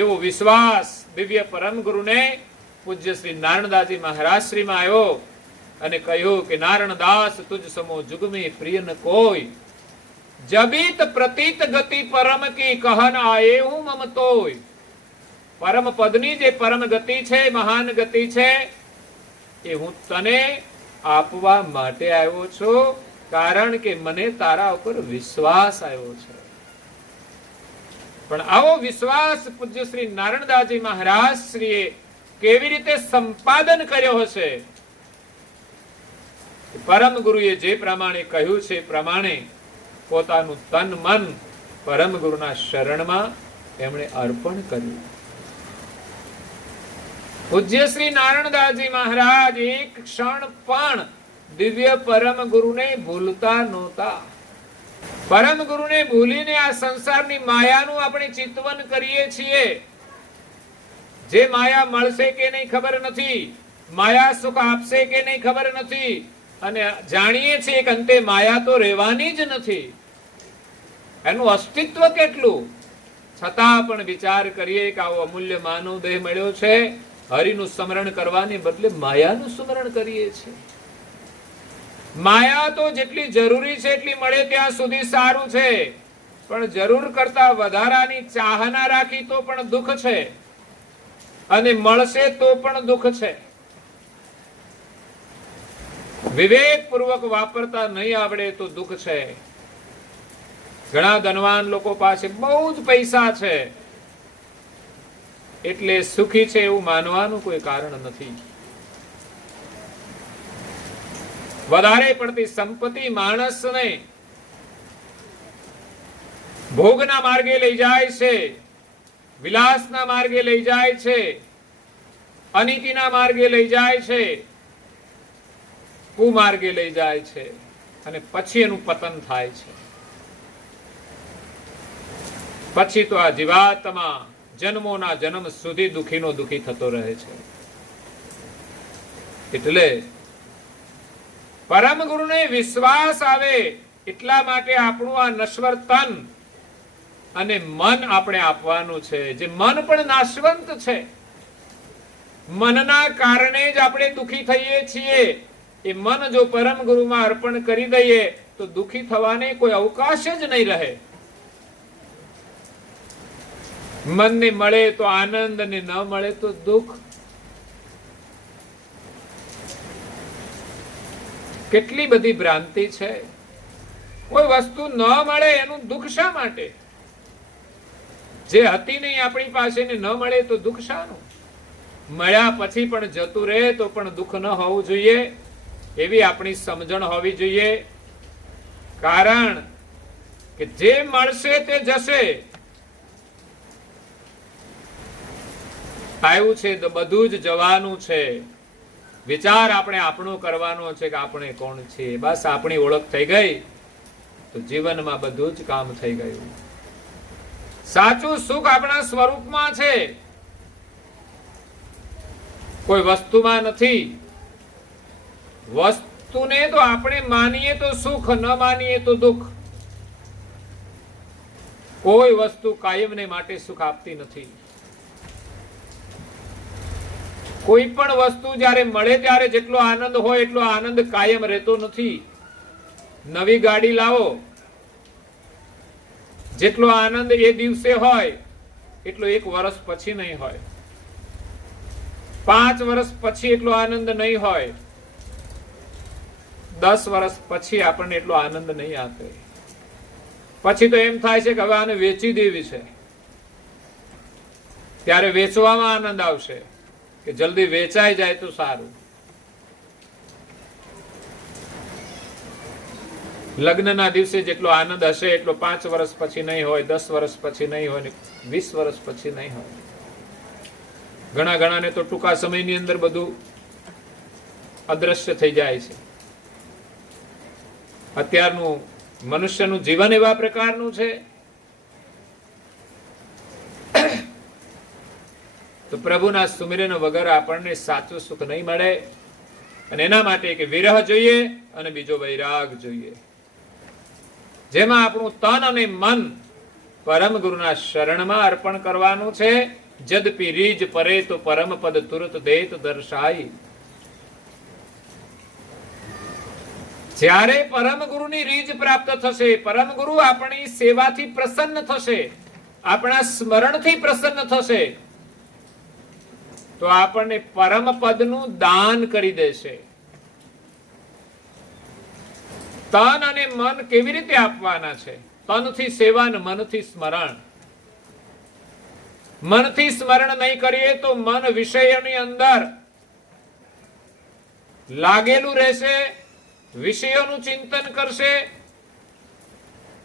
એવો વિશ્વાસ દિવ્ય પરમ ગુરુને પૂજ્ય શ્રી નારણદાસજી મહારાજ શ્રીમાં આવ્યો અને કહ્યું કે નારણદાસ તુજ સમો જુગમે પ્રિય ન કોઈ, જબિત પ્રતીત ગતિ પરમ કી કહન આયે હું મમતોય. પરમ પદની જે પરમ ગતિ છે, મહાન ગતિ છે, એ હું તને આપવા માટે આવ્યો છું, કારણ કે મને તારા ઉપર વિશ્વાસ આવ્યો છે. પણ આવો વિશ્વાસ પૂજ્ય શ્રી નારણદાસજી મહારાજ શ્રીએ કેવી રીતે સંપાદન કર્યો હશે? પરમ ગુરુએ જે પ્રમાણે કહ્યું છે પ્રમાણે પોતાનું તન મન પરમ ગુરુના શરણમાં એમણે અર્પણ કર્યું. પૂજ્ય શ્રી નારણદાસજી મહારાજ એક ક્ષણ પણ દિવ્ય પરમ ગુરુને ભૂલતા નહોતા. પરમ ગુરુને ભૂલીને આ સંસારની માયાનું આપણે ચિંતન કરીએ છીએ. જે માયા મળશે કે નહીં ખબર નથી, માયા સુખ આપશે કે નહીં ખબર નથી, અને જાણીએ છીએ કે અંતે માયા તો રહેવાની જ નથી. એનું અસ્તિત્વ કેટલું, છતાં પણ વિચાર કરીએ કે આવો અમૂલ્ય માનવ દેહ મળ્યો છે, હરિનું સ્મરણ કરવાને બદલે માયાનું સ્મરણ કરીએ છીએ. માયા તો જેટલી જરૂરી છે એટલી મળે ત્યાં સુધી સારું છે, પણ જરૂર કરતા વધારાની ચાહના રાખી તો પણ દુઃખ છે, અને મળશે તો પણ દુઃખ છે. વિવેક પૂર્વક વાપરતા નહીં આવડે તો દુઃખ છે. ઘણા ધનવાન લોકો પાસે બહુ જ પૈસા છે એટલે સુખી છે એવું માનવાનું કોઈ કારણ નથી. વધારે પડતી સંપત્તિ માણસને ભોગના માર્ગે લઈ જાય છે, વિલાસના માર્ગે લઈ જાય છે, અનીતિના માર્ગે લઈ જાય છે, કુમાર્ગે લઈ જાય છે, અને પછી એનું પતન થાય છે. પછી તો આ જીવાત્મા જન્મોના જન્મ સુધી દુખીનો દુખી થતો રહે છે. એટલે પરમ ગુરુને વિશ્વાસ આવે એટલા માટે આપણું આ નશ્વર તન અને મન આપણે આપવાનું છે. જે મન પણ નાશવંત છે, મનના કારણે જ આપણે દુખી થઈએ છીએ. એ મન જો પરમ ગુરુમાં અર્પણ કરી દઈએ તો દુખી થવાને કોઈ અવકાશ જ નહીં રહે. મનને મળે તો આનંદ અને ન મળે તો દુઃખ. કેટલી બધી ભ્રાંતિ છે. કોઈ વસ્તુ ન મળે એનું દુઃખ શા માટે? જે હતી નહીં આપણી પાસે ને ન મળે તો દુઃખ શાનું? મળ્યા પછી પણ જતું રહે તો પણ દુઃખ ન હોવું જોઈએ, એવી આપણી સમજણ હોવી જોઈએ. કારણ કે જે મળશે તે જશે. આવ્યું છે તો બધું જ જવાનું છે. વિચાર આપણે આપણો કરવાનો છે કે આપણે કોણ છીએ. બસ આપણી ઓળખ થઈ ગઈ તો જીવનમાં બધું જ કામ થઈ ગયું. સાચું સુખ આપણા સ્વરૂપમાં છે, કોઈ વસ્તુમાં નથી. વસ્તુને તો આપણે માનીએ તો સુખ, ન માનીએ તો દુઃખ. કોઈ વસ્તુ કાયમને માટે સુખ આપતી નથી. કોઈ પણ વસ્તુ જ્યારે મળે ત્યારે જેટલો આનંદ હોય એટલો આનંદ કાયમ રહેતો નથી. નવી ગાડી લાવો, જેટલો આનંદ એ દિવસે હોય એટલો એક વર્ષ પછી નહીં હોય, 5 વર્ષ પછી એટલો આનંદ નહીં હોય, 10 વર્ષ પછી આપણને એટલો આનંદ નહીં આપે. પછી તો એમ થાય છે કે હવે આને વેચી દેવી છે. ત્યારે વેચવામાં આનંદ આવશે કે જલ્દી વેચાઈ જાય તો સારું. લગ્નના દિવસે જેટલો આનંદ હશે એટલો 5 વર્ષ પછી નહીં હોય, 10 વર્ષ પછી નહીં હોય, 20 વર્ષ પછી નહીં હોય. ઘણા ને તો ટૂંકા સમયની અંદર બધું અદ્રશ્ય થઈ જાય છે. અત્યારનું મનુષ્યનું જીવન એવા પ્રકારનું છે. તો પ્રભુના સુમિરન વગર આપણને સાચું સુખ નહીં મળે. અને એના માટે એક વિરહ જોઈએ અને બીજો વૈરાગ જોઈએ, જેમાં આપણું તન અને મન પરમ ગુરુના શરણમાં અર્પણ કરવાનું છે જદપી રીજ પરે તો પરમ પદ તુરત દેત દર્શાઈ. જ્યારે પરમ ગુરુની રીજ પ્રાપ્ત થશે, પરમ ગુરુ આપણી સેવાથી પ્રસન્ન થશે, આપણા સ્મરણથી પ્રસન્ન થશે, તો આપણને પરમ પદનું દાન કરી દેશે. તન અને મન કેવી રીતે આપવાના છે? તનથી સેવા ને મનથી સ્મરણ. મનથી સ્મરણ નહીં કરીએ તો મન વિષયોની અંદર લાગેલું રહેશે, વિષયોનું ચિંતન કરશે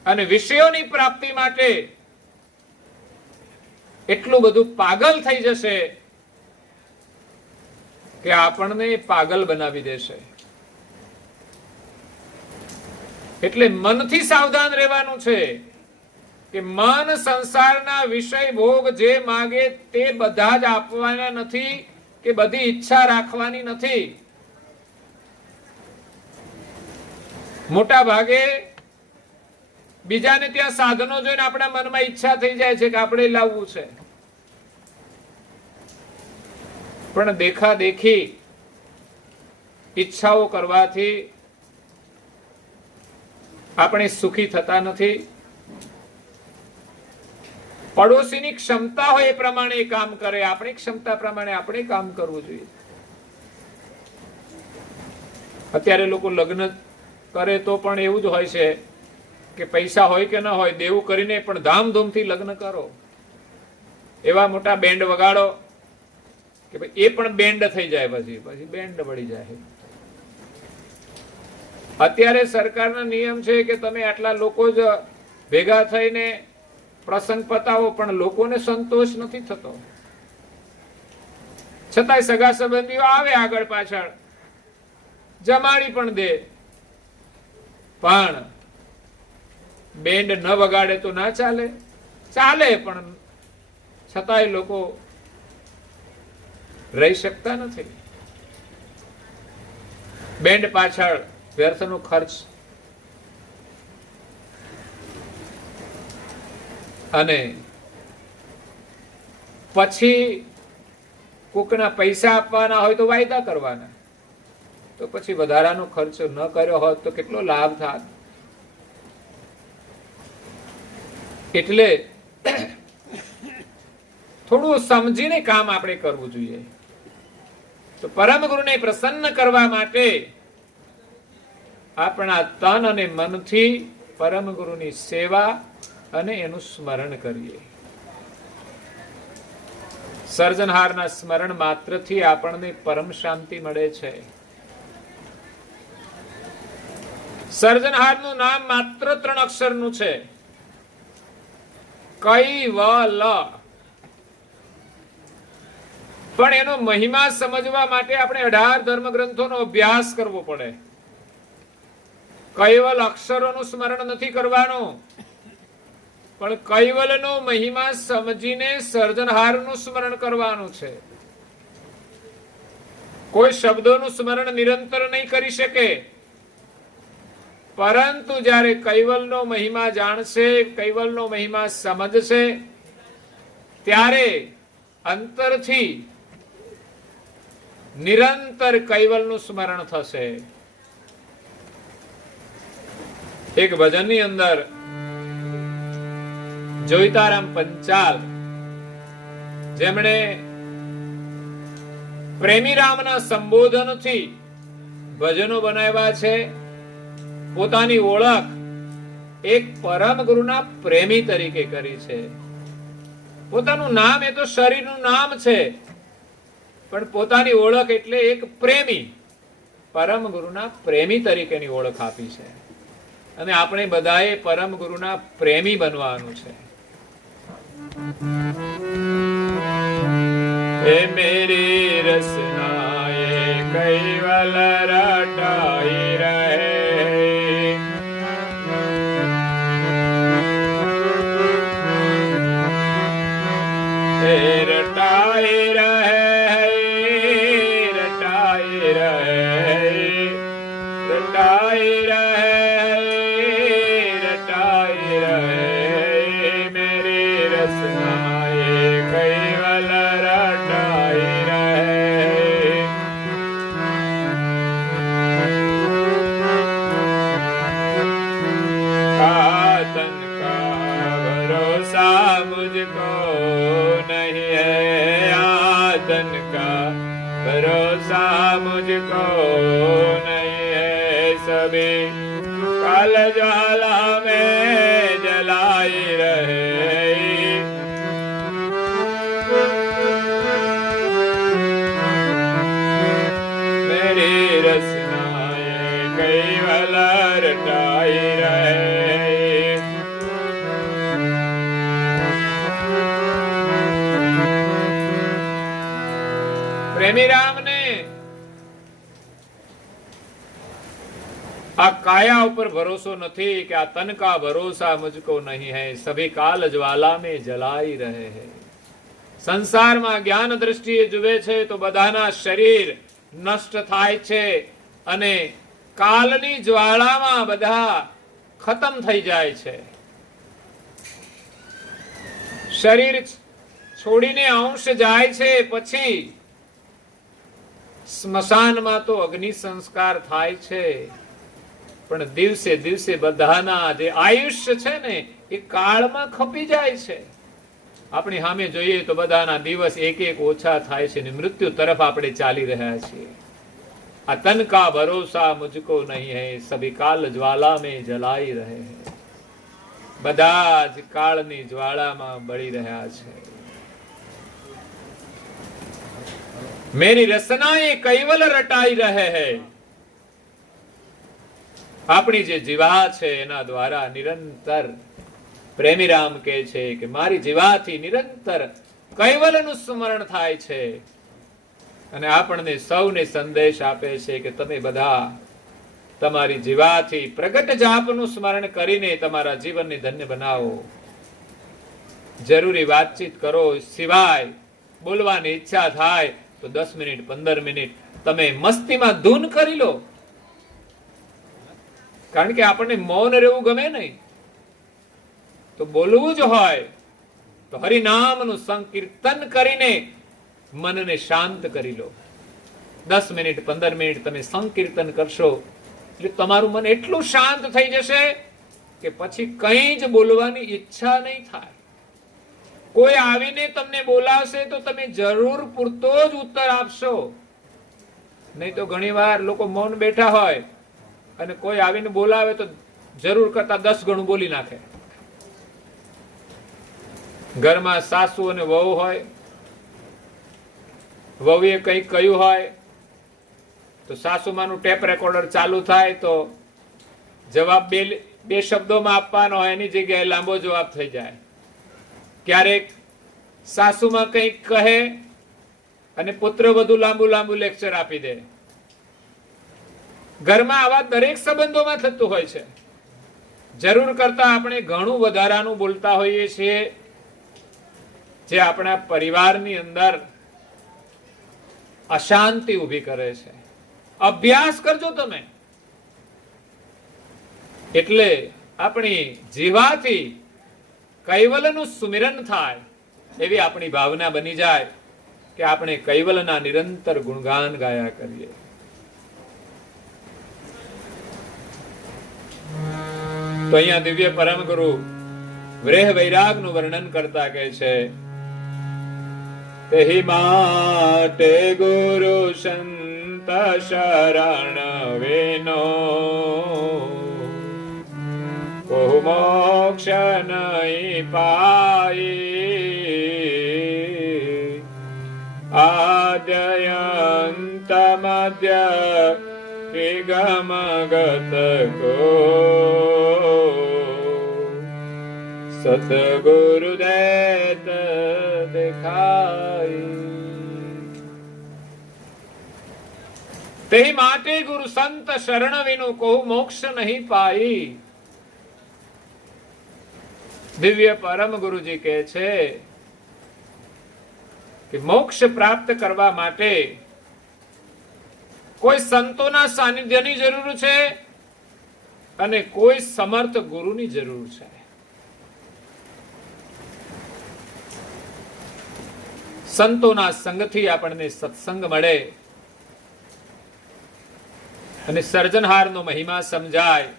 અને વિષયોની પ્રાપ્તિ માટે એટલું બધું પાગલ થઈ જશે કે આપણને પાગલ બનાવી દેશે. એટલે મનથી સાવધાન રહેવાનું છે કે મન સંસારના વિષય ભોગ જે માગે તે બધા જ આપવાના નથી, કે બધી ઈચ્છા રાખવાની નથી. મોટા ભાગે બીજાને ત્યાં સાધનો જોઈને આપણા મનમાં ઈચ્છા થઈ જાય છે કે આપણે લાવવું છે, પણ દેખા દેખી ઈચ્છાઓ કરવાથી આપણે સુખી થતા નથી. પડોશીની ક્ષમતા હોય એ પ્રમાણે એ કામ કરે, આપણી ક્ષમતા પ્રમાણે આપણે કામ કરવું જોઈએ. અત્યારે લોકો લગ્ન કરે તો પણ એવું જ હોય છે કે પૈસા હોય કે ના હોય, દેવું કરીને પણ ધામધૂમથી લગ્ન કરો. એવા મોટા બેન્ડ વગાડો કે ભાઈ એ પણ બેન્ડ થઈ જાય, પછી બેન્ડ વળી જાય. અત્યારે સરકારના નિયમ છે કે તમે આટલા લોકો જ ભેગા થઈને પ્રસંગ પતાવો, પણ લોકોને સંતોષ નથી થતો. છતાંય સગા સંબંધીઓ આવે આગળ પાછળ, જમાડી પણ દે, પણ બેન્ડ ન વગાડે તો ના ચાલે. ચાલે પણ છતાંય લોકો રહી શકતા નથી. બેન્ડ પાછળ વ્યર્થનો ખર્ચ અને પછી કોકના પૈસા આપવાના હોય તો વાયદા કરવાના, તો પછી વધારાનો ખર્ચ ન કર્યો હોત તો કેટલો લાભ થાત. એટલે થોડું સમજીને કામ આપણે કરવું જોઈએ. તો પરમ ગુરુને પ્રસન્ન કરવા માટે આપણા તન અને મનથી પરમ ગુરુની સેવા અને એનું સ્મરણ કરીએ. સર્જનહારના સ્મરણ માત્રથી આપણને પરમ શાંતિ મળે છે. સર્જનહારનું નામ માત્ર 3 અક્ષરનું છે, કૈવલ. પણ એનો મહિમા સમજવા માટે આપણે 18 ધર્મગ્રંથોનો અભ્યાસ કરવો પડે. કૈવલ અક્ષરોનું સ્મરણ નથી કરવાનું, પણ કૈવલનો મહિમા સમજીને સર્જનહારનું સ્મરણ કરવાનું છે. કોઈ શબ્દોનું સ્મરણ નિરંતર નહીં કરી શકે, પરંતુ જ્યારે કૈવલનો મહિમા જાણશે, કૈવલનો મહિમા સમજશે, ત્યારે અંતરથી નિરંતર કૈવલનું સ્મરણ થશે. એક ભજનની અંદર જોઈતારામ પંચાલ, જેમણે પ્રેમી રામના સંબોધનથી ભજનો બનાવ્યા છે, પોતાની ઓળખ એક પરમ ગુરુના પ્રેમી તરીકે કરી છે. પોતાનું નામ એ તો શરીરનું નામ છે, પણ પોતાની ઓળખ એટલે એક પ્રેમી, પરમ ગુરુના પ્રેમી તરીકેની ઓળખ આપી છે. અને આપણે બધાએ પરમ ગુરુના પ્રેમી બનવાનું છે. હે મેરી રસનાએ કૈવલ રટાઈ રહે, હે રટાઈ રહે, રટાઈ રહે, રટાઈ રહે, રટાઈ રહે, મેરી રસનાએ કૈવલ मुझको नहीं है, सभी काल ज्वाला में जलाई रहे। मेरी रचनाएं कैवल रटाई रहे। प्रेमी राम ने આ કાયા ઉપર ભરોસો નથી કે આ તન કા ભરોસા મુझको नहीं है, सभी काल ज्वाला में जलाई रहे हैं। સંસારમાં જ્ઞાન દ્રષ્ટિએ જુએ છે તો બધાના શરીર નષ્ટ થાય છે અને કાલની જ્વાળામાં બધા ખતમ થઈ જાય છે। શરીર છોડીને અંશ જાય છે, પછી સ્મશાનમાં તો અગ્નિ સંસ્કાર થાય છે, પણ દિવસે દિવસે બધાના જે આયુષ્ય છે ને એ કાળમાં ખપી જાય છે। આપણી સામે જોઈએ તો બધાના દિવસ એક એક ઓછા થાય છે ને મૃત્યુ તરફ આપણે ચાલી રહ્યા છીએ। આ તન કા ભરોસા મુझको नहीं है, सभी काल ज्वाला में जलाई रहे हैं। બધા જ કાળની જ્વાળામાં બળી રહ્યા છે। मेरी रचनाएं कैवल रटाई रहे हैं। આપણી જે જીવા છે એના દ્વારા નિરંતર પ્રેમી રામ કહે છે કે મારી જીવાથી નિરંતર કૈવલનું સ્મરણ થાય છે અને આપણને સૌને સંદેશ આપે છે કે તમે બધા તમારી જીવાથી પ્રગટ જાપનું સ્મરણ કરીને તમારા જીવનને ધન્ય બનાવો। જરૂરી વાતચીત કરો, સિવાય બોલવાની ઈચ્છા થાય તો 10 મિનિટ 15 મિનિટ તમે મસ્તીમાં ધૂન કરી લો, કારણ કે આપણને મૌન રહેવું ગમે નહીં તો બોલવું જ હોય તો હરિનામનું સંકીર્તન કરીને મનને શાંત કરી લો। 10 મિનિટ 15 મિનિટ તમે સંકીર્તન કરશો એટલે તમારું મન એટલું શાંત થઈ જશે કે પછી કંઈ જ બોલવાની ઈચ્છા નહીં થાય। કોઈ આવીને તમને બોલાવશે તો તમે જરૂર પૂરતો જ ઉત્તર આપશો, નહીં તો ઘણીવાર લોકો મૌન બેઠા હોય અને કોઈ આવીને બોલાવે તો જરૂર કરતા 10 ગણું બોલી નાખે। ઘરમાં સાસુ અને વહુ હોય, વહુએ કંઈક કહ્યું હોય તો સાસુમાનું ટેપ રેકોર્ડર ચાલુ થાય તો જવાબ બે શબ્દોમાં આપવાનો હોય, એની જગ્યાએ લાંબો જવાબ થઈ જાય। ક્યારેક સાસુમાં કંઈક કહે અને પુત્ર વધુ લાંબુ લાંબુ લેક્ચર આપી દે। ઘરમાં આવા દરેક સંબંધોમાં થતું હોય છે। જરૂર કરતા આપણે ઘણું વધારાનું બોલતા હોઈએ છીએ, જે આપણા પરિવારની અંદર અશાંતિ ઊભી કરે છે। અભ્યાસ કરજો તમે, એટલે આપણી જીવાથી કૈવલનું સુમિરન થાય એવી આપણી ભાવના બની જાય કે આપણે કૈવલના નિરંતર ગુણગાન ગાયા કરીએ। તો અહીંયા દિવ્ય પરમ ગુરુ વ્રેહ વૈરાગનું વર્ણન કરતા કહે છે, તેહી માટે ગુરુ સંત શરણ વેનો કોહુ મોક્ષ નહીં પાઈ। આદ્યંત મધ્ય ગમ ગત કો સતગુરુ દેત દેખાઈ। તે માટે ગુરુ સંત શરણ વિનું કહું મોક્ષ નહીં પાઈ। દિવ્ય પરમ ગુરુજી કહે છે કે મોક્ષ પ્રાપ્ત કરવા માટે કોઈ સંતોના સાનિધ્યની જરૂર છે અને કોઈ સમર્થ ગુરુની જરૂર છે। સંતોના સંગથી આપણને સત્સંગ મળે અને સર્જનહારનો મહિમા સમજાય,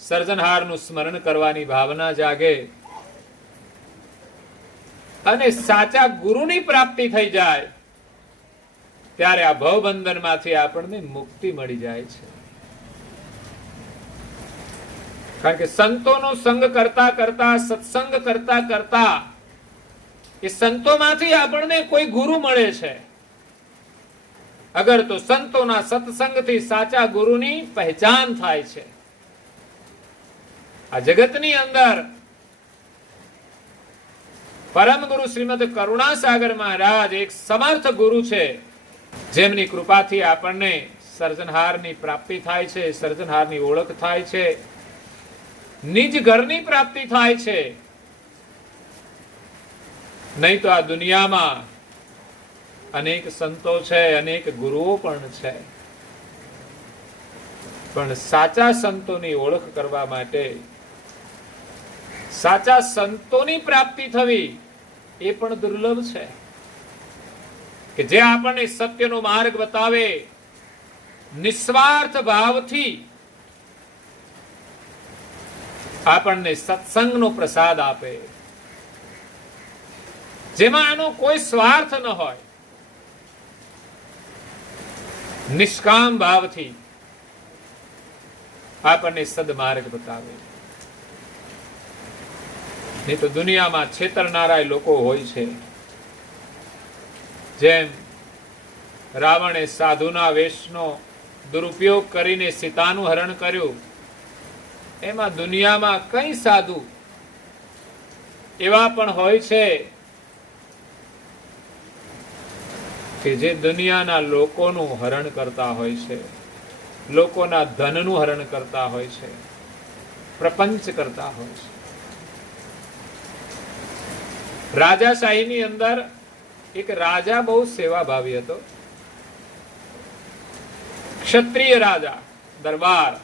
સર્જનહારનું સ્મરણ કરવાની ભાવના જાગે અને સાચા ગુરુની પ્રાપ્તિ થઈ જાય। ત્યારે આ ભવબંધનમાંથી આપણને મુક્તિ મળી જાય છે. કારણ કે સંતોનો સંગ કરતા કરતા, સત્સંગ કરતા કરતા એ સંતોમાંથી આપણને કોઈ ગુરુ મળે છે. અગર તો સંતોના સત્સંગથી સાચા ગુરુની પહેચાન થાય છે. આ જગતની અંદર પરમ ગુરુ શ્રીમદ કરુણાસાગર મહારાજ એક સમર્થ ગુરુ છે, જેમની કૃપાથી આપણને સર્જનહારની પ્રાપ્તિ થાય છે, સર્જનહારની ઓળખ થાય છે, નિજ ઘરની પ્રાપ્તિ થાય છે. નહીં તો આ દુનિયામાં અનેક સંતો છે, અનેક ગુરુઓ પણ છે, પણ સાચા સંતોની ઓળખ કરવા માટે, સાચા સંતોની પ્રાપ્તિ થવી એ પણ દુર્લભ છે. કે જે આપણને સત્યનો માર્ગ બતાવે, નિસ્વાર્થ ભાવથી આપણને સત્સંગનો પ્રસાદ આપે, જેમાં એનો કોઈ સ્વાર્થ ન હોય, નિષ્કામ ભાવથી આપણને સદમાર્ગ બતાવે. નહીં તો દુનિયામાં છેતરનારા લોકો હોય છે. જેમ રાવણે સાધુના વેશનો દુરુપયોગ કરીને સીતાનું હરણ કર્યું, એમાં દુનિયામાં કઈ સાધુ એવા પણ હોય છે કે જે દુનિયાના લોકોનું હરણ કરતા હોય છે, લોકોના ધનનું હરણ કરતા હોય છે, પ્રપંચ કરતા હોય છે. રાજાશાહીની અંદર એક રાજા બહુ સેવાભાવી હતો. ક્ષત્રિય રાજા, દરબાર.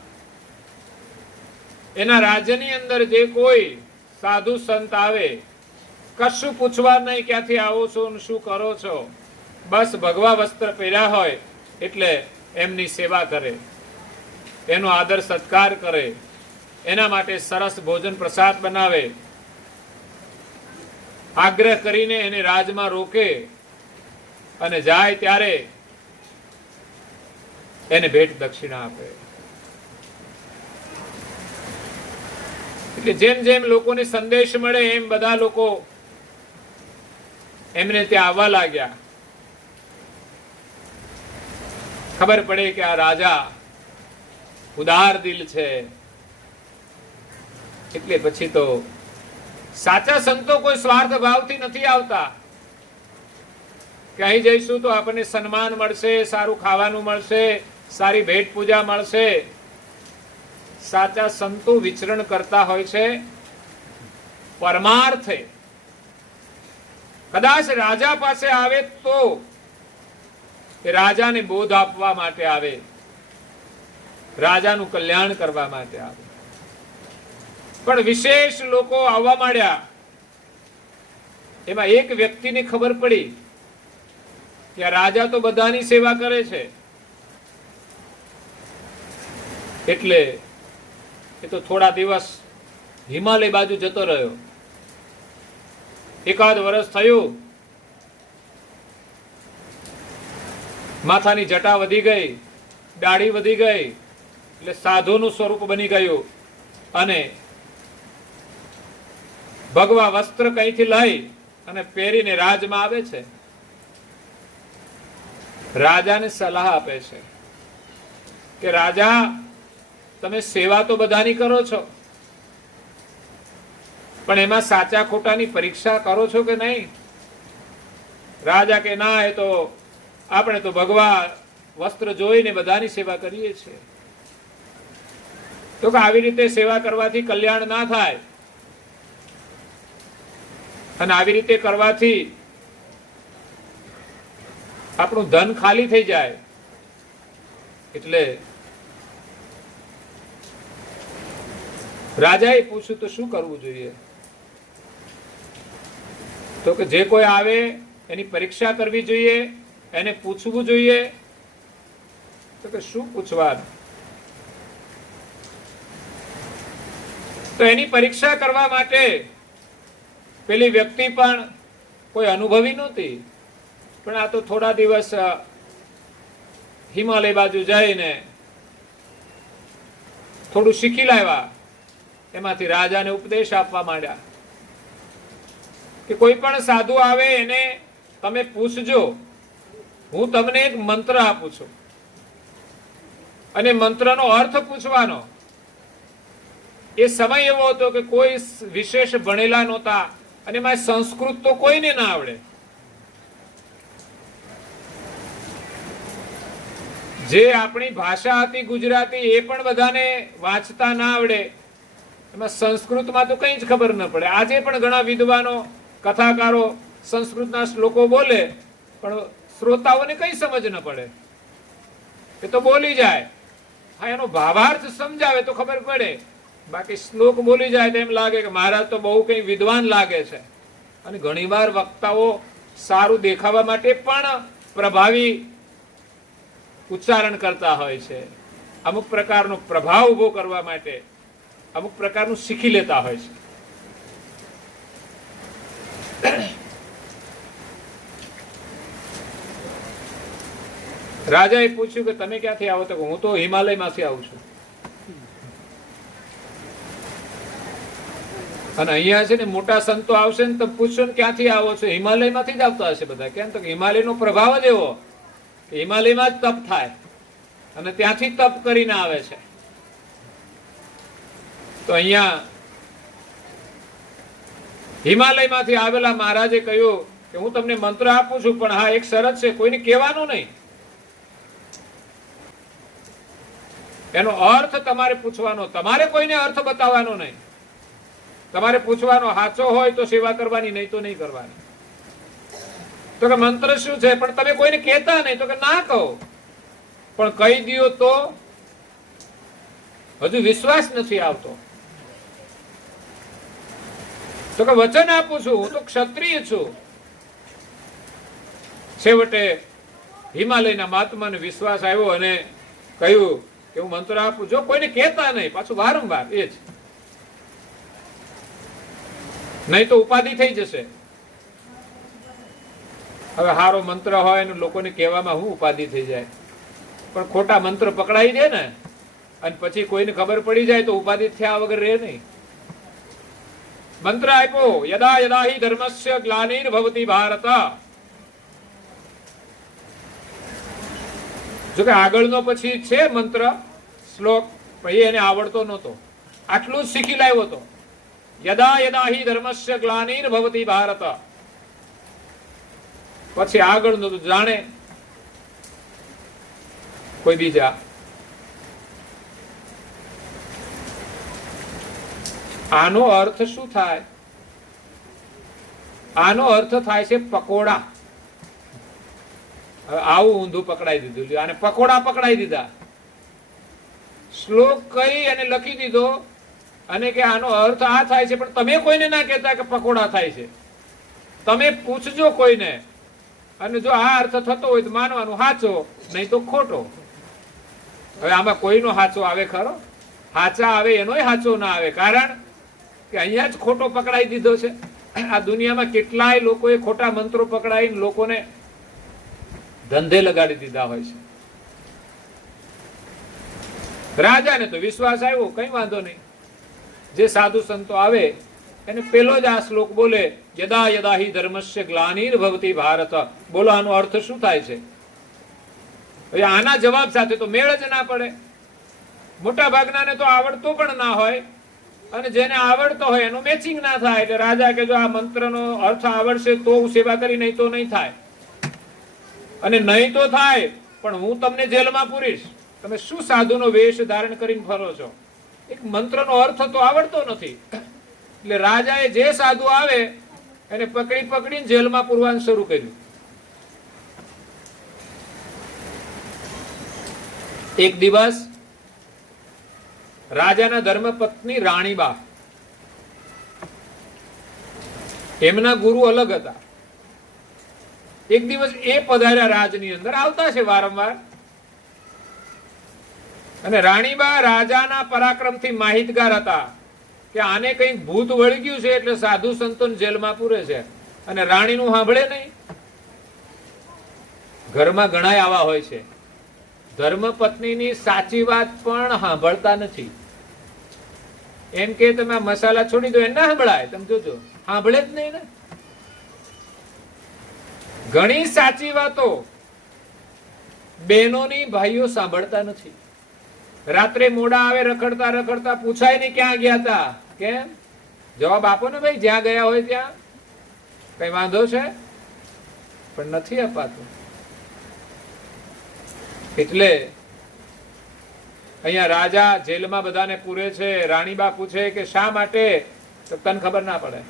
એના રાજ્યની અંદર જે કોઈ સાધુ સંત આવે, કશું પૂછવા નહીં, ક્યાંથી આવો છો, શું કરો છો, બસ ભગવા વસ્ત્ર પહેર્યા હોય એટલે એમની સેવા કરે, એનો આદર સત્કાર કરે, એના માટે સરસ ભોજન પ્રસાદ બનાવે, આગ્રહ કરીને એને રાજમાં રોકે અને જાય ત્યારે એને ભેટ દક્ષિણા આપે. એટલે જેમ જેમ લોકોને સંદેશ મળે એમ બધા લોકો એમને ત્યાં આવવા લાગ્યા. ખબર પડે કે આ રાજા ઉદાર દિલ છે. એટલે પછી તો સાચા સંતો કોઈ સ્વાર્થ ભાવથી નથી આવતા કે અહીં જઈશું તો આપણને સન્માન મળશે, સારું ખાવાનું મળશે, સારી ભેટ પૂજા મળશે. સાચા સંતો વિચરણ કરતા હોય છે પરમાર્થે. કદાચ રાજા પાસે આવે તો એ રાજાને બોધ આપવા માટે આવે, રાજાનું કલ્યાણ કરવા માટે આવે. પણ વિશેષ લોકો આવવા માંડ્યા. એમાં એક વ્યક્તિને ખબર પડી કે આ રાજા તો બધાની સેવા કરે છે, એટલે એ તો થોડા દિવસ હિમાલય બાજુ જતો રહ્યો. એકાદ વર્ષ થયું, માથાની જટા વધી ગઈ, દાઢી વધી ગઈ, એટલે સાધુનું સ્વરૂપ બની ગયું અને ભગવા વસ્ત્ર કઈથી લઈ અને પહેરીને રાજમાં આવે છે. રાજાને સલાહ આપે છે કે રાજા, તમે સેવા તો બધાની કરો છો, પણ એમાં સાચા ખોટાની પરીક્ષા કરો છો કે નહીં? રાજા કે ના, એ તો આપણે તો ભગવા વસ્ત્ર જોઈને બધાની સેવા કરીએ છીએ. તો કે આવી રીતે સેવા કરવાથી કલ્યાણ ના થાય, અને આવી રીતે કરવાથી આપણું ધન ખાલી થઈ જાય. એટલે રાજાએ પૂછ્યું તો શું કરવું જોઈએ? તો કે જે કોઈ આવે એની પરીક્ષા કરવી જોઈએ, એને પૂછવું જોઈએ. તો કે શું પૂછવાનું? તો એની પરીક્ષા કરવા માટે પેલી વ્યક્તિ પણ કોઈ અનુભવી નહોતી, પણ આ તો થોડા દિવસ હિમાલય બાજુ જઈને થોડું શીખી લાવ્યા. એમાંથી રાજાને ઉપદેશ આપવા માંડ્યા કે કોઈ પણ સાધુ આવે એને તમે પૂછજો, હું તમને એક મંત્ર આપું છું અને મંત્રનો અર્થ પૂછવાનો. એ સમય એવો હતો કે કોઈ વિશેષ ભણેલા નહોતા અને એમાં સંસ્કૃત તો કોઈને ના આવડે. જે આપણી ભાષા હતી ગુજરાતી એ પણ બધાને વાંચતા ના આવડે, એમાં સંસ્કૃતમાં તો કઈ જ ખબર ન પડે. આજે પણ ઘણા વિદ્વાનો કથાકારો સંસ્કૃતના શ્લોકો બોલે પણ શ્રોતાઓને કઈ સમજ ન પડે. એ તો બોલી જાય, હા એનો ભાવાર્થ સમજાવે તો ખબર પડે, બાકી શ્લોક બોલી જાય તો એમ લાગે કે મહારાજ તો બહુ કઈ વિદ્વાન લાગે છે. અને ઘણીવાર વક્તાઓ સારું દેખાવા માટે પણ પ્રભાવી ઉચ્ચારણ કરતા હોય છે. અમુક પ્રકારનો પ્રભાવ ઉભો કરવા માટે અમુક પ્રકારનું શીખી લેતા હોય છે. રાજાએ પૂછ્યું કે તમે ક્યાંથી આવો? તો હું તો હિમાલયમાંથી આવું છું. અને અહીંયા છે ને મોટા સંતો આવશે ને તો પૂછશો ને ક્યાંથી આવો છો? હિમાલયમાંથી જ આવતા હશે બધા. કેમ તો હિમાલયનો પ્રભાવ જ એવો, હિમાલયમાં જ તપ થાય અને ત્યાંથી તપ કરીને આવે છે. તો અહીંયા હિમાલયમાંથી આવેલા મહારાજે કહ્યું કે હું તમને મંત્ર આપું છું, પણ હા એક શરત છે, કોઈને કહેવાનું નહીં. એનો અર્થ તમારે પૂછવાનો, તમારે કોઈને અર્થ બતાવવાનો નહીં. તમારે પૂછવાનો, સાચો હોય તો સેવા કરવાની, નહીં તો નહીં કરવાની. તો કે મંત્ર શું છે? પણ તમે કોઈને કહેતા નહીં. તો કે ના કહો, પણ કહી દો તો હજુ વિશ્વાસ નથી આવતો. તો કે વચન આપું છું, હું તો ક્ષત્રિય છું. છેવટે હિમાલયના મહાત્માને વિશ્વાસ આવ્યો અને કહ્યું કે હું મંત્ર આપું, જો કોઈને કહેતા નહીં. પાછું વારંવાર એ જ, નહીં તો ઉપાધિ થઈ જશે. હવે હારો મંત્ર હોય ને લોકોને કહેવામાં હું ઉપાધિ થઈ જાય, પણ ખોટા મંત્ર પકડાઈ જાય ને અને પછી કોઈને ખબર પડી જાય તો ઉપાધિ થયા વગર રહે નહીં. મંત્ર આપ્યો, યદા યદા હિ ધર્મસ્ય ગ્લાનિર્ભવતિ ભારત. જો કે આગળનો પછી છે મંત્ર શ્લોક, પણ એને આવડતો નહોતો, આટલું જ શીખી લાવ્યો હતો. યદા યદા હિ ધર્મસ્ય ગ્લાનિર્ભવતિ ભારત. પછી આગળનો તો જાણે કોઈ બીજા. આનો અર્થ શું થાય? આનો અર્થ થાય છે પકોડા. આવું ઊંધું પકડાઈ દીધું, આને પકોડા પકડાઈ દીધા. શ્લોક કઈ અને લખી દીધો અને કે આનો અર્થ આ થાય છે, પણ તમે કોઈને ના કહેતા કે પકોડા થાય છે. તમે પૂછજો કોઈને, અને જો આ અર્થ થતો હોય તો માનવાનું સાચો, નહીં તો ખોટો. હવે આમાં કોઈનો સાચો આવે ખરો? સાચા આવે એનોય સાચો ના આવે, કારણ કે અહીંયા જ ખોટો પકડાઈ દીધો છે. આ દુનિયામાં કેટલાય લોકોએ ખોટા મંત્રો પકડાઈને લોકોને ધંધે લગાડી દીધા હોય છે. રાજાને તો વિશ્વાસ આવ્યો, કઈ વાંધો નહીં. જે સાધુ સંતો આવે એને પેલો જ આ શ્લોક બોલે, યદા યદા હિ ધર્મસ્ય ગ્લાનિર્ભવતિ ભારત. બોલો આનો અર્થ શું થાય છે? હવે આના જવાબ સાથે તો મેળ જ ના પડે. મોટા ભાગનાને તો આવડતો પણ ના હોય, અને જેને આવડતો હોય એનું મેચિંગ ના થાય. એટલે રાજા કે જો આ મંત્રનો અર્થ આવડશે તો હું સેવા કરી, નહીં તો નહીં થાય. અને નહીં તો થાય પણ હું તમને જેલમાં પૂરીશ. તમે શું સાધુનો વેશ ધારણ કરીને ફરો છો? એક મંત્રનો અર્થ તો આવડતો નથી. એટલે રાજાએ જે સાધુ આવે એને પકડી પકડીને જેલમાં પૂરવાનું શરૂ કર્યું. એક દિવસ રાજાના ધર્મપત્ની રાણીબા, એમના ગુરુ અલગ હતા. એક દિવસ એ પધાર્યા રાજની અંદર, આવતા છે વારંવાર. અને રાણીબા રાજાના પરાક્રમથી માહિતગાર હતા કે આને કંઈક ભૂત વળી ગયું છે, એટલે સાધુ સંતોને જેલમાં પૂરે છે. અને રાણીનું સાંભળે નહીં. ઘરમાં ઘણા આવા હોય છે ધર્મપત્નીની સાચી વાત પણ સાંભળતા નથી. એમ કે તમે આ મસાલા છોડી દો, એને સાંભળાય, તમે જોજો, સાંભળે જ નહીં ને. ઘણી સાચી વાતો બહેનોની ભાઈઓ સાંભળતા નથી. રાત્રે મોડા આવે, રખડતા રખડતા પૂછાય ને ક્યાં ગયા હતા, કેમ? જવાબ આપો ને ભાઈ, જ્યાં ગયા હોય ત્યાં. કઈ વાંધો છે? પણ નથી અપાતું. એટલે અહીંયા રાજા જેલમાં બધાને પૂરે છે. રાણીબા પૂછે કે શા માટે? તો તને ખબર ના પડે.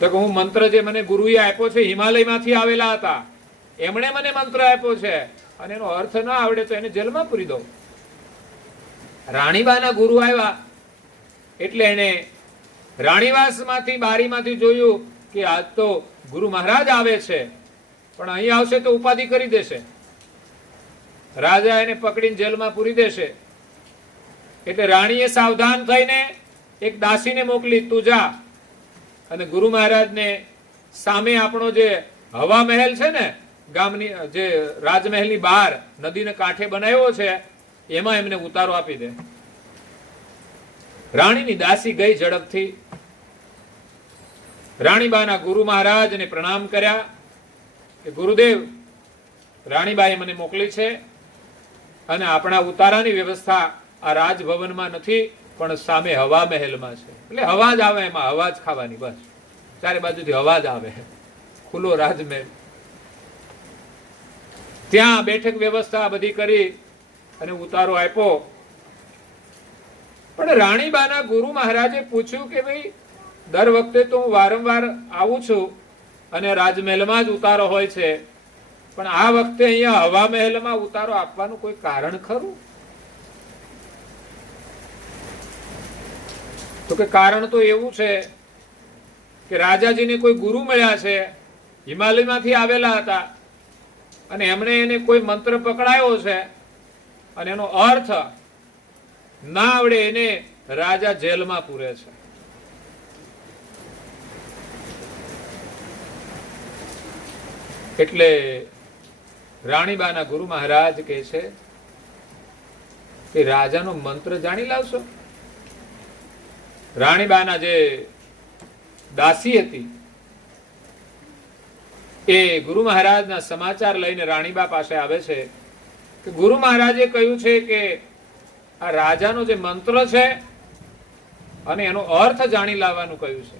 તો કે હું મંત્ર જે મને ગુરુએ આપ્યો છે, હિમાલયમાંથી આવેલા હતા, એમણે મને મંત્ર આપ્યો છે, અને એનો અર્થ ના આવડે તો એને જેલમાં પૂરી દો. રાણીબાના ગુરુ આવ્યા એટલે એને રાણીવાસમાંથી બારીમાંથી જોયું કે આજ તો ગુરુ મહારાજ આવે છે, પણ અહીં આવશે તો ઉપાધિ કરી દેશે. રાજા એને પકડીને જેલમાં પૂરી દેશે. એટલે રાણીએ સાવધાન થઈને એક દાસીને મોકલી, તું જા અને ગુરુ મહારાજને સામે આપણો જે હવા મહેલ છે ને, ગામની જે રાજમહેલની બહાર નદીને કાંઠે બનાવ્યો છે, એમાં એમને ઉતારો આપી દે. રાણીની દાસી ગઈ ઝડપથી. રાણીબાના ગુરુ મહારાજને પ્રણામ કર્યા કે ગુરુદેવ, રાણીબાએ મને મોકલી છે અને આપણા ઉતારાની વ્યવસ્થા આ રાજભવનમાં નથી, પણ સામે હવા મહેલમાં છે. એટલે હવા જ આવે, એમાં હવા જ ખાવાની, બસ. ચારે બાજુથી હવા જ આવે, ખુલ્લો રાજમહેલ. ત્યાં બેઠક વ્યવસ્થા બધી કરી અને ઉતારો આપ્યો. પણ રાણીબાના ગુરુ મહારાજે પૂછ્યું કે ભાઈ, દર વખતે તો હું વારંવાર આવું છું અને રાજમહેલમાં જ ઉતારો હોય છે, પણ આ વખતે અહીંયા હવા મહેલમાં ઉતારો આપવાનું કોઈ કારણ ખરું? તો કે કારણ તો એવું છે કે રાજાજીને કોઈ ગુરુ મળ્યા છે, હિમાલયમાંથી આવેલા હતા, અને એમણે એને કોઈ મંત્ર પકડાયો છે, અને એનો અર્થ ના આવડે એને રાજા જેલમાં પૂરે છે. એટલે રાણીબાના ગુરુ મહારાજ કહે છે કે રાજાનો મંત્ર જાણી લાવશો. રાણીબાના જે દાસી હતી એ ગુરુ મહારાજના સમાચાર લઈને રાણીબા પાસે આવે છે કે ગુરુ મહારાજે કહ્યું છે કે આ રાજાનો જે મંત્ર છે અને એનો અર્થ જાણી લાવવાનું કહ્યું છે.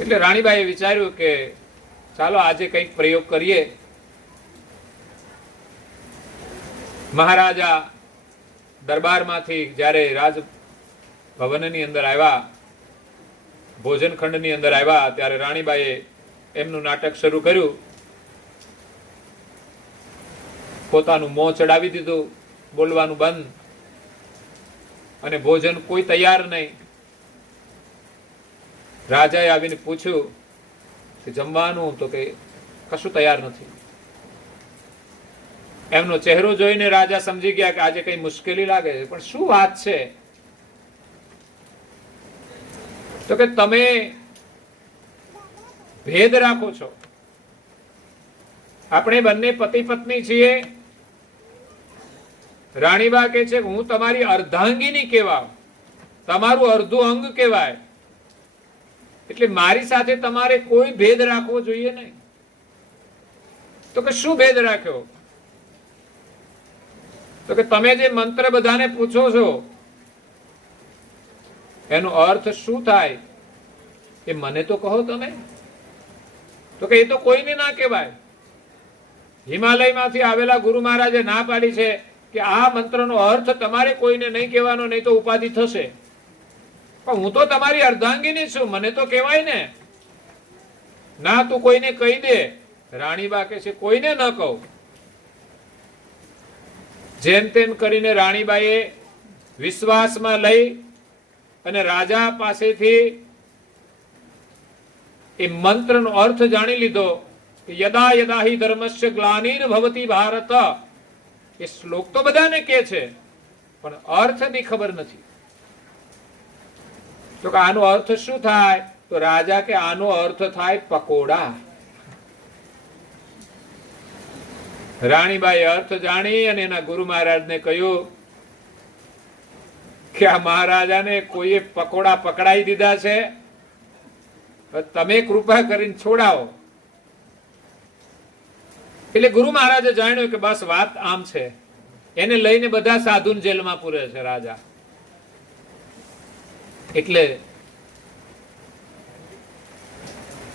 એટલે રાણીબાઈએ વિચાર્યું કે ચાલો આજે કંઈક પ્રયોગ કરીએ. મહારાજા દરબારમાંથી જ્યારે રાજભવનની અંદર આવ્યા, ભોજન ખંડની અંદર આવ્યા, ત્યારે રાણીબાઈએ એમનું નાટક શરૂ કર્યું. પોતાનું મોં ચડાવી દીધું, બોલવાનું બંધ, અને ભોજન કોઈ તૈયાર નહીં. રાજાએ આવીને પૂછ્યું કે જમવાનું? તો કે કશું તૈયાર નથી. એમનો ચહેરો જોઈને રાજા સમજી ગયા કે આજે કઈ મુશ્કેલી લાગે છે. પણ શું વાત છે? તો કે તમે ભેદ રાખો છો. આપણે બંને પતિ પત્ની છીએ. રાણીબા કે છે હું તમારી અર્ધાંગીની કહેવાય, તમારું અર્ધું અંગ કહેવાય, એટલે મારી સાથે તમારે કોઈ ભેદ રાખવો જોઈએ નહીં. તો કે શું ભેદ રાખ્યો? તો કે તમે જે મંત્ર બધાને પૂછો છો એનો અર્થ શું થાય એ મને તો કહો તમે. તો કે એ તો કોઈને ના કહેવાય. હિમાલયમાંથી આવેલા ગુરુ મહારાજે ના પાડી છે કે આ મંત્રનો અર્થ તમારે કોઈને નહીં કહેવાનો, નહીં તો ઉપાધિ થશે. પણ હું તો તમારી અર્ધાંગીની છું, મને તો કહેવાય ને. ના, તું કોઈને કહી દે. રાણીબા કહે છે કોઈને ન કહું. જેમ તેમ કરીને રાણીબાઈએ વિશ્વાસમાં લઈ અને રાજા પાસેથી એ મંત્રનો અર્થ જાણી લીધો કે યદા યદા હિ ધર્મસ્ય ગ્લાનિર ભવતી ભારત. એ શ્લોક તો બધાને કહે છે, પણ અર્થની ખબર નથી. તો કે આનો અર્થ શું થાય? તો રાજા કે આનો અર્થ થાય પકોડા. રાણીબાઈ અર્થ જાણી અને એના ગુરુ મહારાજને કહ્યું કે આ મહારાજાને કોઈએ પકોડા પકડાઈ દીધા છે, તમે કૃપા કરીને છોડાવો. એટલે ગુરુ મહારાજે જાણ્યું કે બસ વાત આમ છે. એને લઈને બધા સાધુને જેલમાં પૂરે છે રાજા. એટલે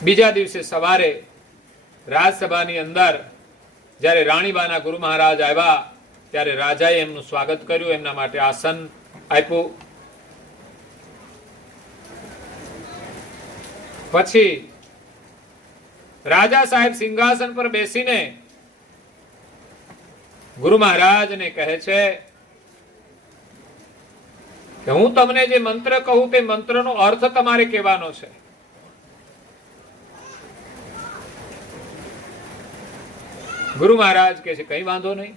બીજા દિવસે સવારે રાજસભાની અંદર જ્યારે રાણીબાના ગુરુ મહારાજ આવ્યા ત્યારે રાજાએ એમનું સ્વાગત કર્યું, એમના માટે આસન આપ્યું. પછી રાજા સાહેબ સિંહાસન પર બેસીને ગુરુ મહારાજને કહે છે કે હું તમને જે મંત્ર કહું તે મંત્રનો અર્થ તમારે કહેવાનો છે. ગુરુ મહારાજ કહે છે કઈ વાંધો નહીં.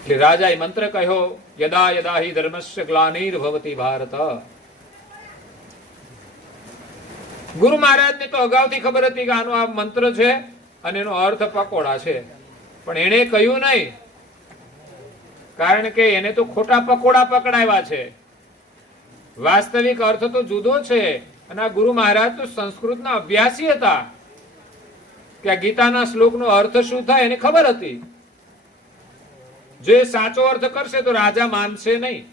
એટલે રાજાએ મંત્ર કહ્યો, યદા યદા હિ ધર્મસ્ય ગ્લાનિર્ભવતિ ભારત. ગુરુ મહારાજને તો અગાઉથી ખબર હતી કે આનો આ મંત્ર છે અને એનો અર્થ પકોડા છે, પણ એને કહ્યું નહીં, કારણ કે એને તો ખોટા પકોડા પકડાવ્યા છે. વાસ્તવિક અર્થ તો જુદો છે. અને આ ગુરુ મહારાજ તો સંસ્કૃતના અભ્યાસી હતા કે આ ગીતાના શ્લોકનો અર્થ શું થાય એને ખબર હતી. જો એ સાચો અર્થ કરશે તો રાજા માનશે નહીં.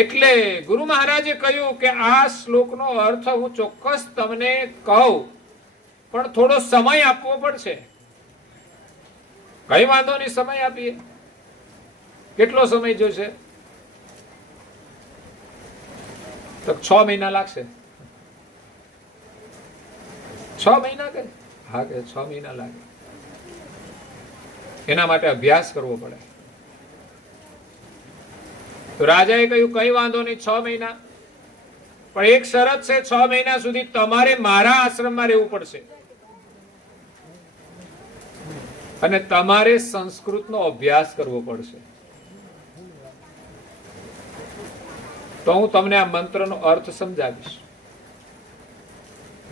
એટલે ગુરુ મહારાજે કહ્યું કે આ શ્લોકનો અર્થ હું ચોક્કસ તમને કહું, પણ થોડો સમય આપવો પડશે. કઈ વાંધો નહીં, સમય આપીએ. કેટલો સમય જોશે? તો 6 મહિના લાગશે. 6 મહિના કે? હા કે 6 મહિના લાગે. એના માટે અભ્યાસ કરવો પડે. તો રાજાએ કહ્યું કઈ વાંધો નહીં, 6 મહિના, પણ એક શરત છે, 6 મહિના સુધી તમારે મારા આશ્રમમાં રહેવું પડશે અને તમારે સંસ્કૃતનો અભ્યાસ કરવો પડશે. તો હું તમને આ મંત્રનો અર્થ સમજાવીશ.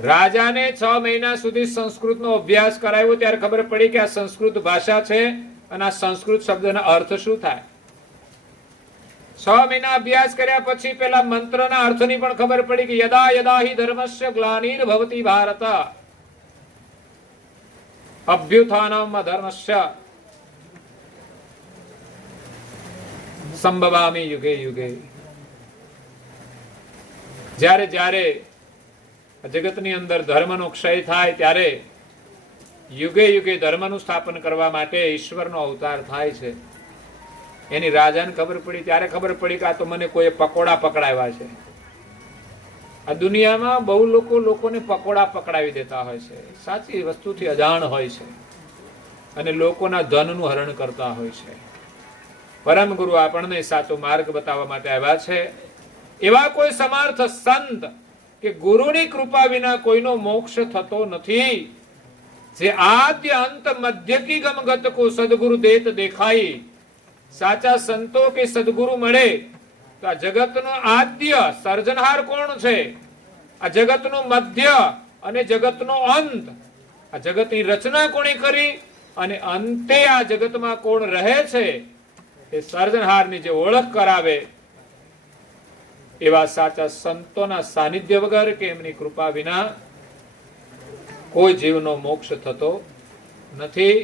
રાજાને 6 મહિના સુધી સંસ્કૃતનો અભ્યાસ કરાવ્યો ત્યારે ખબર પડી કે આ સંસ્કૃત ભાષા છે અને આ સંસ્કૃત શબ્દના અર્થ શું થાય. 6 મહિના અભ્યાસ કર્યા પછી પેલા મંત્રના અર્થની પણ ખબર પડી કે યદા યદા હિ ધર્મસ્ય ગ્લાનિર્ભવતિ ભારત અભ્યુત્થાનમ અધર્મસ્ય સંભવામિ યુગે યુગે. જ્યારે જ્યારે જગતની અંદર ધર્મનો ક્ષય થાય ત્યારે યુગે યુગે ધર્મનું સ્થાપન કરવા માટે ઈશ્વરનો અવતાર થાય છે. એની રાજાને ખબર પડી ત્યારે ખબર પડી કે આ તો મને કોઈ પકોડા પકડાવ્યા છે. આ દુનિયામાં બહુ લોકોને પકોડા પકડાવી દેતા હોય છે, સાચી વસ્તુથી અજાણ હોય છે અને લોકોના ધનનું હરણ કરતા હોય છે. પરમ ગુરુ આપણને સાચો માર્ગ બતાવવા માટે આવ્યા છે. એવા કોઈ સમર્થ સંત કે ગુરુની કૃપા વિના કોઈનો મોક્ષ થતો નથી. જે આદ્ય અંત મધ્ય કી ગમગત કો સદગુરુ દેત દેખાઈ. સાચા સંતો કે સદગુરુ મળે તો આ જગતનો આદ્ય સર્જનહાર કોણ છે, આ જગતનો મધ્ય અને જગતનો અંત, આ જગતની રચના કોણે કરી અને અંતે આ જગતમાં કોણ રહે છે એ સર્જનહારની જે ઓળખ કરાવે એવા સાચા સંતોના સાનિધ્ય વગર કે એમની કૃપા વિના કોઈ જીવનો મોક્ષ થતો નથી.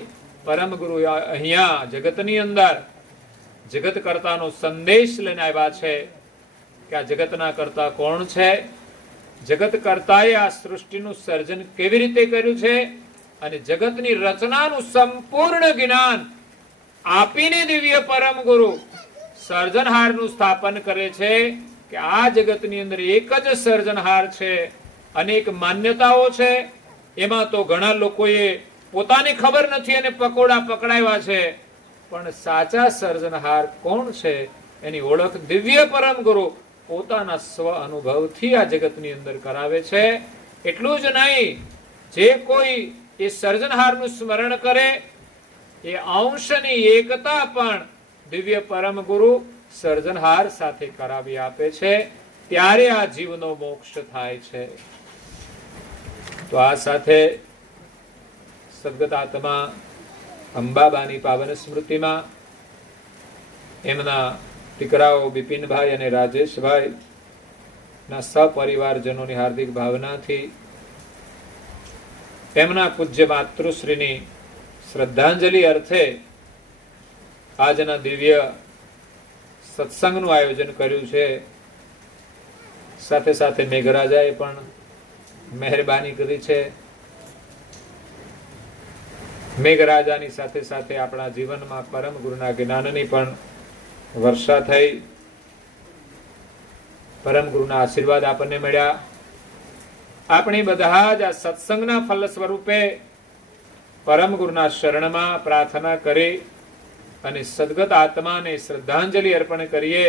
પરમ ગુરુ અહીંયા જગતની અંદર જગત કર્તાનો સંદેશ લઈને આવ્યા છે કે આ જગતના કર્તા કોણ છે, જગત કર્તાએ આ સૃષ્ટિનું સર્જન કેવી રીતે કર્યું છે અને જગતની રચનાનું સંપૂર્ણ જ્ઞાન આપીને દિવ્ય પરમ ગુરુ સર્જનહારનું સ્થાપન કરે છે કે આ જગતની અંદર એક જ સર્જનહાર છે. અનેક માન્યતાઓ છે, એમાં તો ઘણા લોકોએ પોતાની ખબર નથી અને પકોડા પકડાવ્યા છે, પણ સાચા સર્જનહાર કોણ છે એની ઓળખ દિવ્ય પરમ ગુરુ પોતાના સ્વ અનુભવથી આ જગતની અંદર કરાવે છે. એટલું જ નહીં, જે કોઈ એ સર્જનહારનું સ્મરણ કરે એ અંશની એકતા પણ દિવ્ય પરમ ગુરુ સર્જનહાર સાથે કરાવી આપે છે. ત્યારે આ જીવનો મોક્ષ થાય છે. તો આ સાથે સદગત આત્મા અંબાબાની પાવન સ્મૃતિમાં એમના દીકરાઓ બિપિનભાઈ અને રાજેશભાઈ ના સપરિવારજનોની હાર્દિક ભાવનાથી એમના પૂજ્ય માતૃશ્રીની શ્રદ્ધાંજલિ અર્થે આજના દિવ્ય સત્સંગનું આયોજન કર્યું છે. સાથે સાથે મેઘરાજાએ પણ મહેરબાની કરી છે. મેઘરાજાની સાથે સાથે આપણા જીવનમાં પરમ ગુરુના જ્ઞાનની પણ વર્ષા થઈ. પરમ ગુરુના આશીર્વાદ આપણને મળ્યા. આપણે બધા જ આ સત્સંગના ફલ સ્વરૂપે પરમ ગુરુના શરણમાં પ્રાર્થના કરી અને સદગત આત્માને શ્રદ્ધાંજલિ અર્પણ કરીએ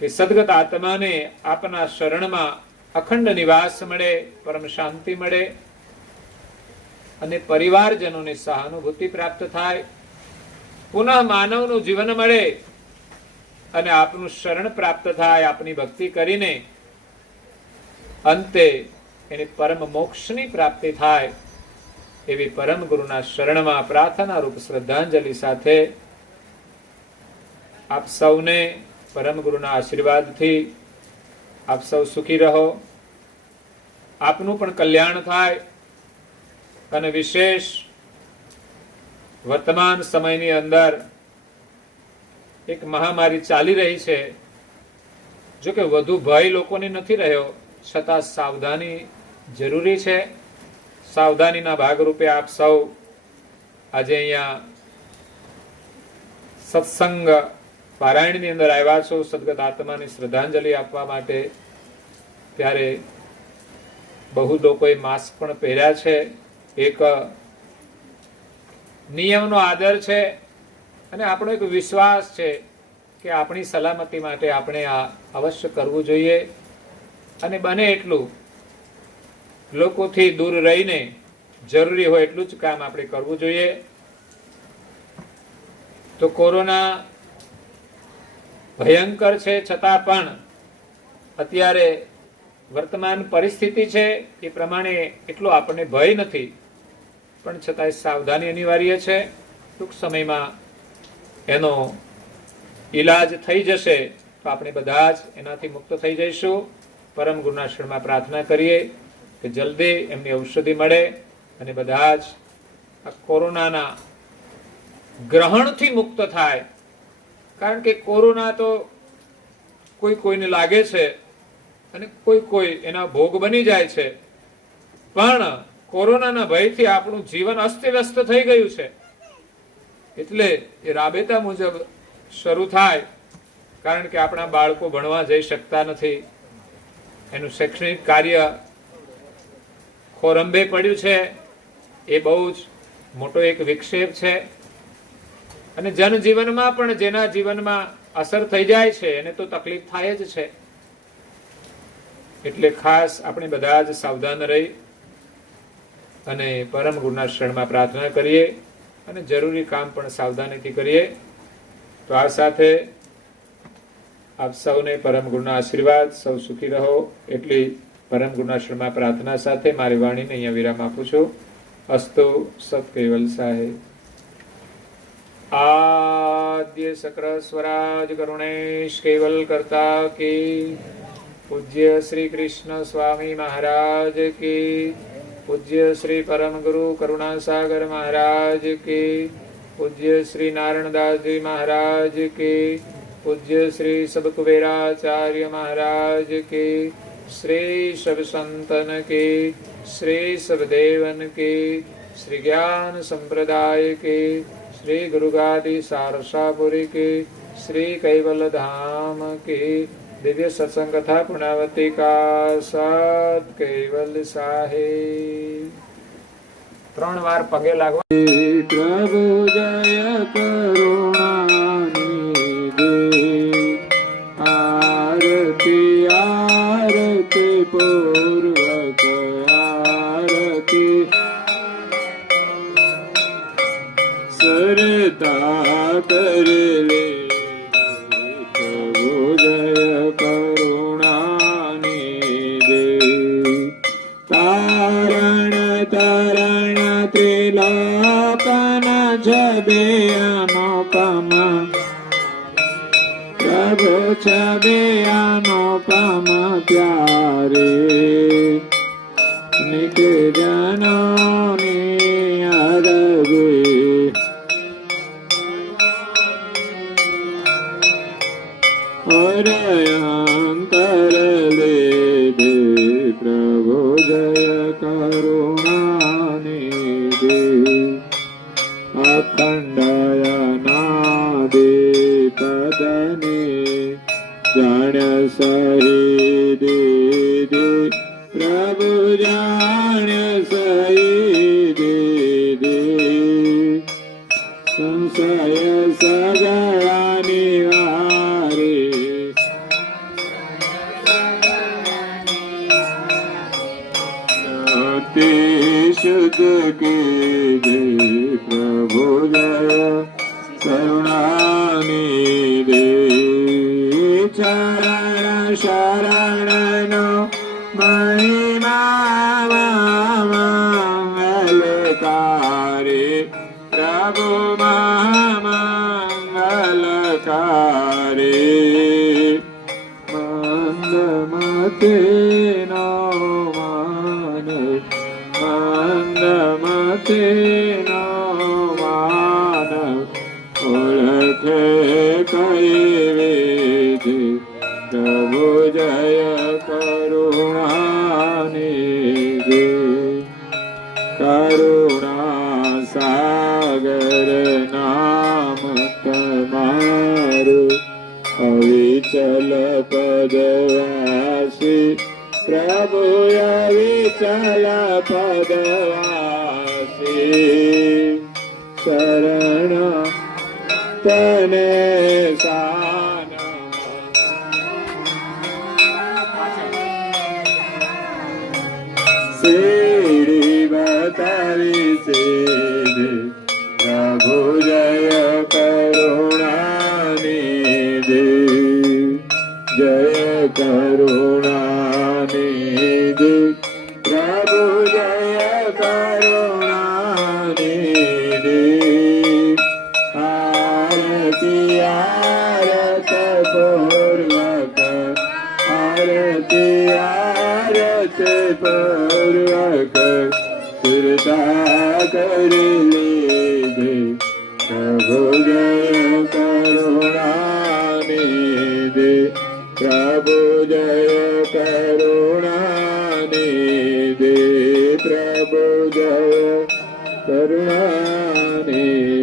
કે સદગત આત્માને આપના શરણમાં અખંડ નિવાસ મળે, પરમ શાંતિ મળે અને પરિવારજનોને સહાનુભૂતિ પ્રાપ્ત થાય, પુનઃ માનવનું જીવન મળે અને આપનું શરણ પ્રાપ્ત થાય. આપની ભક્તિ કરીને અંતે એને પરમ મોક્ષની પ્રાપ્તિ થાય એવી પરમ ગુરુના શરણમાં પ્રાર્થના રૂપ શ્રદ્ધાંજલિ સાથે આપ સૌને પરમ ગુરુના આશીર્વાદથી આપ સૌ સુખી રહો, આપનું પણ કલ્યાણ થાય અને વિશેષ વર્તમાન સમયની અંદર એક મહામારી ચાલી રહી છે. જો કે વધુ ભય લોકોને નથી રહ્યો, છતાં સાવધાની જરૂરી છે. સાવધાનીના ભાગરૂપે આપ સૌ આજે અહીંયા સત્સંગ પારાયણની અંદર આવ્યા છો સદગત આત્માની શ્રદ્ધાંજલિ આપવા માટે. ત્યારે બહુ લોકોએ માસ્ક પણ પહેર્યા છે. એક નિયમનો આદર છે અને આપણો એક વિશ્વાસ છે કે આપણી સલામતી માટે આપણે આ અવશ્ય કરવું જોઈએ અને બને એટલું લોકોથી દૂર રહીને જરૂરી હોય એટલું જ કામ આપણે કરવું જોઈએ. તો કોરોના ભયંકર છે, છતાં પણ અત્યારે વર્તમાન પરિસ્થિતિ છે એ પ્રમાણે એટલો આપણને ભય નથી, પણ છતાંય સાવધાની અનિવાર્ય છે. ટૂંક સમયમાં એનો ઈલાજ થઈ જશે તો આપણે બધા જ એનાથી મુક્ત થઈ જઈશું. પરમ ગુરુના શરણમાં પ્રાર્થના કરીએ કે જલ્દી એમની ઔષધિ મળે અને બધા જ આ કોરોનાના ગ્રહણથી મુક્ત થાય. કારણ કે કોરોના તો કોઈ કોઈને લાગે છે અને કોઈ એના ભોગ બની જાય છે, પણ કોરોનાના ભયથી આપણું જીવન અસ્તવ્યસ્ત થઈ ગયું છે. એટલે એ રાબેતા મુજબ શરૂ થાય, કારણ કે આપણા બાળકો ભણવા જઈ શકતા નથી, એનું શૈક્ષણિક કાર્ય ખોરંભે પડ્યું છે. એ બહુ જ મોટો એક વિક્ષેપ છે અને જનજીવનમાં પણ જેના જીવનમાં અસર થઈ જાય છે એને તો તકલીફ થાય જ છે. એટલે ખાસ આપણે બધા જ સાવધાન રહી અને પરમ ગુરુના શરણમાં પ્રાર્થના કરીએ અને જરૂરી કામ પણ સાવધાનીથી કરીએ. તો આ સાથે આપ સૌને પરમ ગુરુના આશીર્વાદ, સૌ સુખી રહો એટલી પરમ ગુરુના શરણમાં પ્રાર્થના સાથે મારી વાણીને અહીંયા વિરામ આપું છું. અસ્તુ સત કૈવલ સાહે. આદ્ય સક્ર સ્વરાજ કરુણેશ કૈવલ કરતા કી પૂજ્ય શ્રી કૃષ્ણ સ્વામી મહારાજ કી, પૂજ્ય શ્રી પરમ ગુરુ કરુણાસાગર મહારાજ કી, પૂજ્ય શ્રી નારાયણદાસજી મહારાજ કી, પૂજ્ય શ્રી સબકુબેરાચાર્ય મહારાજ કી, શ્રી સબ સંતન કી, શ્રી સબદેવન કી, શ્રી જ્ઞાન સંપ્રદાય કી, શ્રી ગુરુગાદી સારસાપુરી કી, શ્રી કૈવલ ધામ કી. દિવ્ય સત્સંગ કથા પુણાવતી કા સત કૈવલ સાહેબ. 3 વાર પગે લાગવા. પ્રભુ જય કરુણાનિધિ, આરતી આરતી પૂર્વક આરતી, સરતા કરે પ્રભુ જય કરુણાનિધિ, तन छबे अनुपम प्रभु छबे अनुपम प्यारे निक जनों ने अरबे और अंतर ले प्रभु जय करुणा निधि अखंडयनादि पदने जान सही दीदी प्रभु जान सही दीदी संशय सगळा निवारे शुद्ध के जय प्रभु जय करुणा निधि चरण शरण महिमा मंगलकारी प्रभु महामंगलकारी मंदमते नो मंदमते नो मान ओळखे कई विधि प्रभु जय करुणा निधि करुणा सागर नाम तुम्हारो अविचल पदवासी प्रभु अविचल पदवासी शरण तने सान सीढ़ी बतावी से प्रभु जय करुणा निधि जय करुणा निधि प्रभु जय करुणा निधि आरती आरत पूर्वक आरती आरत पूर्वक कृपा कर लीजिए प्रभु जय करुणा निधि प्रभु जय करुणा निधि प्रभु जय करुणा निधि